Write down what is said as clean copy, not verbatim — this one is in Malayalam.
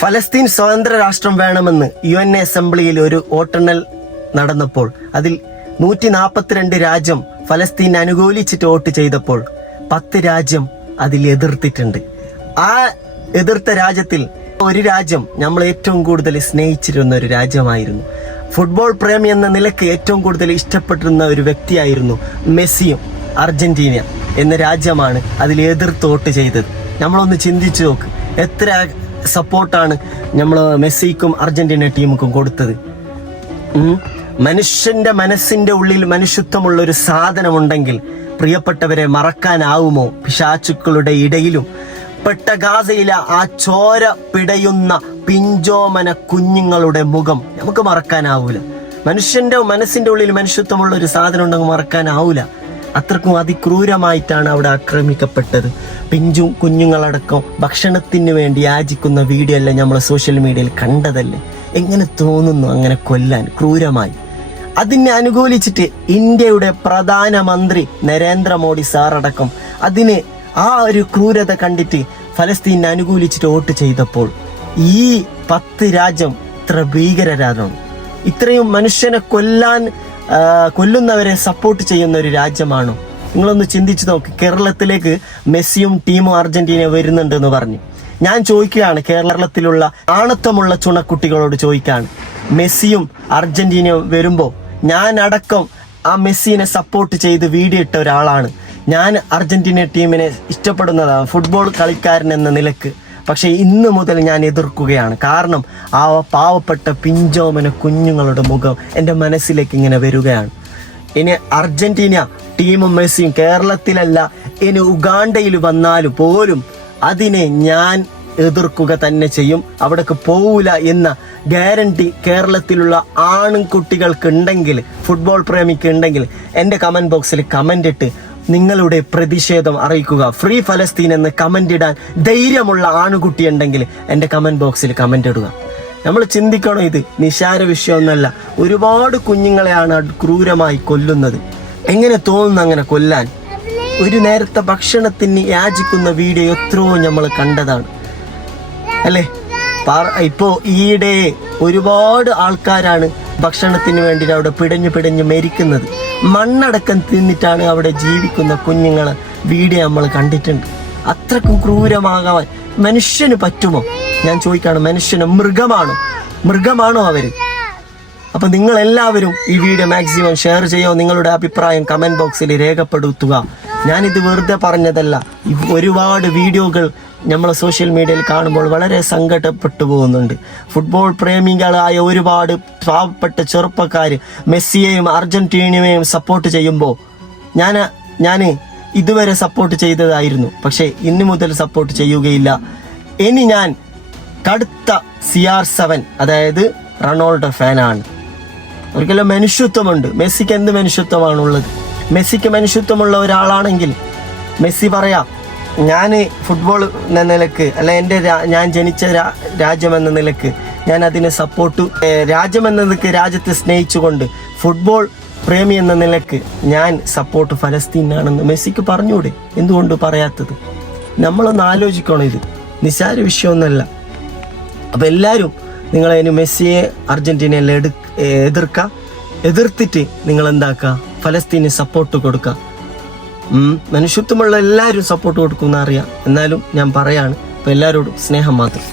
ഫലസ്തീൻ സ്വതന്ത്ര രാഷ്ട്രം വേണമെന്ന് UN അസംബ്ലിയിൽ ഒരു വോട്ടെണ്ണൽ നടന്നപ്പോൾ അതിൽ 142 രാജ്യം ഫലസ്തീൻ അനുകൂലിച്ചിട്ട് വോട്ട് ചെയ്തപ്പോൾ 10 രാജ്യം അതിൽ എതിർത്തിട്ടുണ്ട്. ആ എതിർത്ത രാജ്യത്തിൽ ഒരു രാജ്യം നമ്മൾ ഏറ്റവും കൂടുതൽ സ്നേഹിച്ചിരുന്ന ഒരു രാജ്യമായിരുന്നു. ഫുട്ബോൾ പ്രേമി എന്ന നിലയ്ക്ക് ഏറ്റവും കൂടുതൽ ഇഷ്ടപ്പെട്ടിരുന്ന ഒരു വ്യക്തിയായിരുന്നു മെസ്സിയും. അർജന്റീന എന്ന രാജ്യമാണ് അതിൽ എതിർത്ത് വോട്ട് ചെയ്തത്. നമ്മളൊന്ന് ചിന്തിച്ചു നോക്ക്, എത്ര സപ്പോർട്ടാണ് നമ്മൾ മെസ്സിക്കും അർജന്റീന ടീമുക്കും കൊടുത്തത്. മനുഷ്യന്റെ മനസ്സിന്റെ ഉള്ളിൽ മനുഷ്യത്വമുള്ള ഒരു സാധനമുണ്ടെങ്കിൽ പ്രിയപ്പെട്ടവരെ മറക്കാനാവുമോ? പിശാചുക്കളുടെ ഇടയിലും പെട്ട ഗാസയിലെ ആ ചോര പിടയുന്ന പിഞ്ചോമന കുഞ്ഞുങ്ങളുടെ മുഖം നമുക്ക് മറക്കാനാവൂല. മനുഷ്യന്റെ മനസ്സിന്റെ ഉള്ളിൽ മനുഷ്യത്വമുള്ള ഒരു സാധനം ഉണ്ടെങ്കിൽ മറക്കാനാവൂല. അത്രക്കും അതിക്രൂരമായിട്ടാണ് അവിടെ ആക്രമിക്കപ്പെട്ടത്. പിഞ്ചും കുഞ്ഞുങ്ങളടക്കം ഭക്ഷണത്തിന് വേണ്ടി യാചിക്കുന്ന വീഡിയോ എല്ലാം നമ്മൾ സോഷ്യൽ മീഡിയയിൽ കണ്ടതല്ലേ. എങ്ങനെ തോന്നുന്നു അങ്ങനെ കൊല്ലാൻ ക്രൂരമായി? അതിനെ അനുകൂലിച്ചിട്ട് ഇന്ത്യയുടെ പ്രധാനമന്ത്രി നരേന്ദ്രമോദി സാറടക്കം അതിന് ആ ഒരു ക്രൂരത കണ്ടിട്ട് ഫലസ്തീനെ അനുകൂലിച്ചിട്ട് വോട്ട് ചെയ്തപ്പോൾ ഈ 10 രാജ്യം ഇത്ര ഭീകരരാണ്. ഇത്രയും മനുഷ്യനെ കൊല്ലുന്നവരെ സപ്പോർട്ട് ചെയ്യുന്ന ഒരു രാജ്യമാണോ? നിങ്ങളൊന്ന് ചിന്തിച്ചു നോക്ക്. കേരളത്തിലേക്ക് മെസ്സിയും ടീമും അർജന്റീന വരുന്നുണ്ടെന്ന് പറഞ്ഞു. ഞാൻ ചോദിക്കുകയാണ്, കേരളത്തിലുള്ള ആണത്വമുള്ള ചുണക്കുട്ടികളോട് ചോദിക്കുകയാണ്, മെസ്സിയും അർജന്റീനയും വരുമ്പോൾ ഞാൻ അടക്കം ആ മെസ്സിനെ സപ്പോർട്ട് ചെയ്ത് വീഡിയോ ഇട്ട ഒരാളാണ്. ഞാൻ അർജന്റീന ടീമിനെ ഇഷ്ടപ്പെടുന്നതാണ് ഫുട്ബോൾ കളിക്കാരൻ എന്ന നിലക്ക്. പക്ഷേ ഇന്ന് മുതൽ ഞാൻ എതിർക്കുകയാണ്. കാരണം ആ പാവപ്പെട്ട പിഞ്ചോമന കുഞ്ഞുങ്ങളുടെ മുഖം എൻ്റെ മനസ്സിലേക്ക് ഇങ്ങനെ വരികയാണ്. ഇനി അർജന്റീന ടീമും മെസ്സിയും കേരളത്തിലല്ല, ഇനി ഉഗാണ്ടയിൽ വന്നാലും പോലും അതിനെ ഞാൻ എതിർക്കുക തന്നെ ചെയ്യും. അവിടേക്ക് പോവില്ല എന്ന ഗ്യാരണ്ടി കേരളത്തിലുള്ള ആൺകുട്ടികൾക്ക് ഉണ്ടെങ്കിൽ, ഫുട്ബോൾ പ്രേമിക്ക് ഉണ്ടെങ്കിൽ എൻ്റെ കമൻറ്റ് ബോക്സിൽ കമൻ്റ് ഇട്ട് നിങ്ങളുടെ പ്രതിഷേധം അറിയിക്കുക. ഫ്രീ ഫലസ്തീൻ എന്ന് കമൻ്റ് ഇടാൻ ധൈര്യമുള്ള ആൺകുട്ടി ഉണ്ടെങ്കിൽ എൻ്റെ കമൻറ്റ് ബോക്സിൽ കമൻ്റ് ഇടുക. നമ്മൾ ചിന്തിക്കണം, ഇത് നിസ്സാര വിഷയമൊന്നുമല്ല. ഒരുപാട് കുഞ്ഞുങ്ങളെയാണ് ക്രൂരമായി കൊല്ലുന്നത്. എങ്ങനെ തോന്നുന്നു അങ്ങനെ കൊല്ലാൻ? ഒരു നേരത്തെ ഭക്ഷണത്തിന് യാചിക്കുന്ന വീഡിയോ എത്രയോ നമ്മൾ കണ്ടതാണ് അല്ലേ. ഇപ്പോൾ ഈയിടെ ഒരുപാട് ആൾക്കാരാണ് ഭക്ഷണത്തിന് വേണ്ടിയിട്ട് അവിടെ പിടഞ്ഞു മരിക്കുന്നത്. മണ്ണടക്കം തിന്നിട്ടാണ് അവിടെ ജീവിക്കുന്ന കുഞ്ഞുങ്ങളെ വീഡിയോ നമ്മൾ കണ്ടിട്ടുണ്ട്. അത്രക്കും ക്രൂരമാകാൻ മനുഷ്യന് പറ്റുമോ? ഞാൻ ചോദിക്കാണ്, മനുഷ്യന് മൃഗമാണോ അവര്? അപ്പൊ നിങ്ങൾ എല്ലാവരും ഈ വീഡിയോ മാക്സിമം ഷെയർ ചെയ്യോ. നിങ്ങളുടെ അഭിപ്രായം കമന്റ് ബോക്സിൽ രേഖപ്പെടുത്തുക. ഞാനിത് വെറുതെ പറഞ്ഞതല്ല. ഒരുപാട് വീഡിയോകൾ നമ്മൾ സോഷ്യൽ മീഡിയയിൽ കാണുമ്പോൾ വളരെ സങ്കടപ്പെട്ടു പോകുന്നുണ്ട്. ഫുട്ബോൾ പ്രേമികളായ ഒരുപാട് പാവപ്പെട്ട ചെറുപ്പക്കാർ മെസ്സിയെയും അർജന്റീനയെയും സപ്പോർട്ട് ചെയ്യുമ്പോൾ ഞാൻ ഇതുവരെ സപ്പോർട്ട് ചെയ്തതായിരുന്നു. പക്ഷേ ഇന്നു മുതൽ സപ്പോർട്ട് ചെയ്യുകയില്ല. ഇനി ഞാൻ കടുത്ത CR7 അതായത് റൊണാൾഡോ ഫാനാണ്. ഒരിക്കലും മനുഷ്യത്വമുണ്ട്. മെസ്സിക്ക് എന്ത് മനുഷ്യത്വമാണുള്ളത്? മെസ്സിക്ക് മനുഷ്യത്വമുള്ള ഒരാളാണെങ്കിൽ മെസ്സി പറയാം, ഞാൻ ഫുട്ബോൾ എന്ന നിലക്ക് അല്ല, ഞാൻ ജനിച്ച രാജ്യം എന്ന നിലക്ക് ഞാൻ അതിനെ സപ്പോർട്ട്, രാജ്യം എന്ന നിലക്ക് രാജ്യത്തെ സ്നേഹിച്ചുകൊണ്ട് ഫുട്ബോൾ പ്രേമി എന്ന നിലക്ക് ഞാൻ സപ്പോർട്ട് ഫലസ്തീനാണെന്ന് മെസ്സിക്ക് പറഞ്ഞൂടെ? എന്തുകൊണ്ട് പറയാത്തത്? നമ്മളൊന്ന് ആലോചിക്കണം. ഇത് നിസ്സാര വിഷയമൊന്നുമല്ല. അപ്പം എല്ലാവരും നിങ്ങളതിന് മെസ്സിയെ അർജന്റീനയെല്ലാം എതിർത്തിട്ട് നിങ്ങൾ എന്താക്കുക, ഫലസ്തീന് സപ്പോർട്ട് കൊടുക്കുക. മനുഷ്യത്വമുള്ള എല്ലാവരും സപ്പോർട്ട് കൊടുക്കുമെന്ന് അറിയാം. എന്നാലും ഞാൻ പറയാണ്, അപ്പോൾ എല്ലാവരോടും സ്നേഹം മാത്രം.